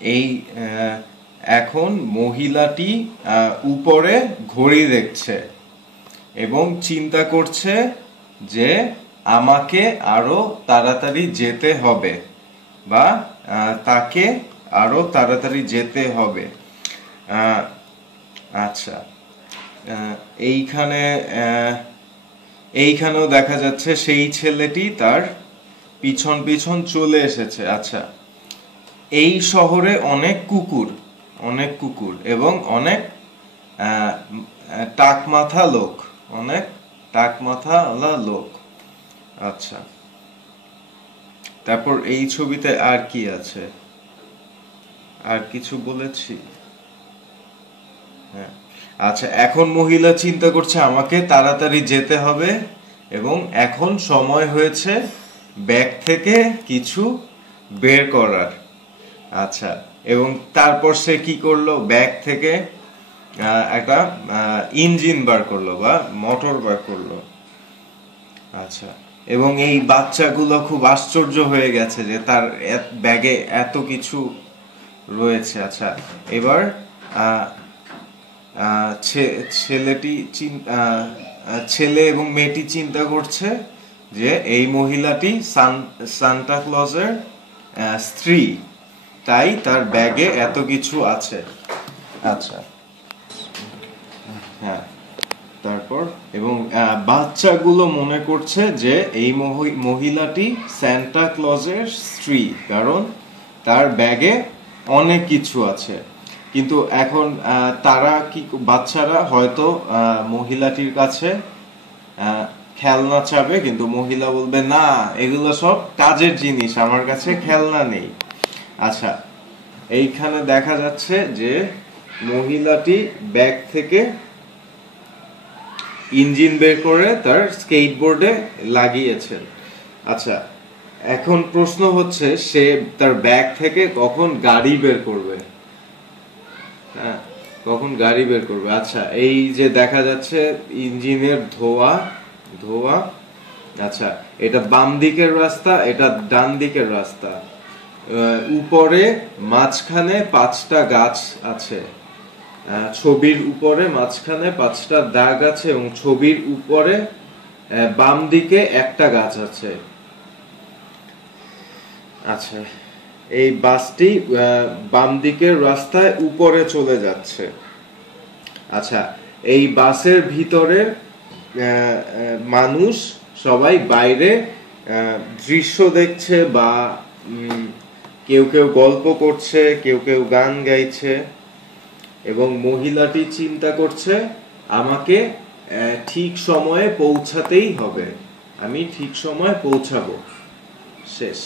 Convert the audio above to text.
এই এখন মহিলাটি উপরে ঘড়ি দেখছে এবং চিন্তা করছে যে আমাকে আরো তাড়াতাড়ি যেতে হবে বা তাকে আরো তাড়াতাড়ি যেতে হবে। আচ্ছা, এইখানেও দেখা যাচ্ছে সেই ছেলেটি তার পিছন পিছন চলে এসেছে। আচ্ছা, এই শহরে অনেক কুকুর এবং অনেক টাকমাথাওয়ালা লোক। আচ্ছা, তারপর এই ছবিতে আর কি আছে, আর কিছু বলেছি? হ্যাঁ, আচ্ছা, এখন মহিলা চিন্তা করছে আমাকে তাড়াতাড়ি যেতে হবে এবং এখন সময় হয়েছে ব্যাগ থেকে কিছু বের করার। আচ্ছা, এবং তারপর সে কি করলো, ব্যাগ থেকে একটা ইঞ্জিন বার করলো বা মোটর বার করলো। আচ্ছা, এবং এই বাচ্চাগুলো খুব আশ্চর্য হয়ে গেছে যে তার ব্যাগে এত কিছু রয়েছে। আচ্ছা, এবার ছেলে এবং মেয়েটি চিন্তা করছে যে এই মহিলাটি সান্টা ক্লজের স্ত্রী, তাই তার ব্যাগে এত কিছু আছে। আচ্ছা, হ্যাঁ, তারপর এবং বাচ্চাগুলো মনে করছে যে এই মহিলাটি সান্টা ক্লজের স্ত্রী, কারণ তার ব্যাগে অনেক কিছু আছে। কিন্তু এখন তারা কি, বাচ্চারা হয়তো মহিলাটির কাছে খেলনা চাবে, কিন্তু মহিলা বলবে না, এগুলো সব কাজের জিনিস, আমার কাছে খেলনা নেই। আচ্ছা, এইখানে দেখা যাচ্ছে যে মহিলাটি ব্যাগ থেকে ইঞ্জিন বের করে তার স্কেটবোর্ডে লাগিয়েছেন। আচ্ছা, এখন প্রশ্ন হচ্ছে সে তার ব্যাগ থেকে কখন গাড়ি বের করবে? হ্যাঁ, কখন গাড়ি বের করবে? আচ্ছা, এই যে দেখা যাচ্ছে ইঞ্জিনের ধোঁয়া। আচ্ছা, এটা বাম দিকের রাস্তা, এটা ডান দিকের রাস্তা। উপরে মাঝখানে 5টা গাছ আছে, ছবির উপরে মাঝখানে 5টা দাগ আছে এবং ছবির উপরে বাম দিকে একটা গাছ আছে। আচ্ছা, এই বাসটি বাম দিকের রাস্তায় উপরে চলে যাচ্ছে। আচ্ছা, এই বাসের ভিতরে মানুষ সবাই বাইরে দৃশ্য দেখছে বা কেউ কেউ গল্প করছে, কেউ কেউ গান গাইছে এবং মহিলাটি চিন্তা করছে আমাকে ঠিক সময়ে পৌঁছাতেই হবে, আমি ঠিক সময়ে পৌঁছাবো। শেষ।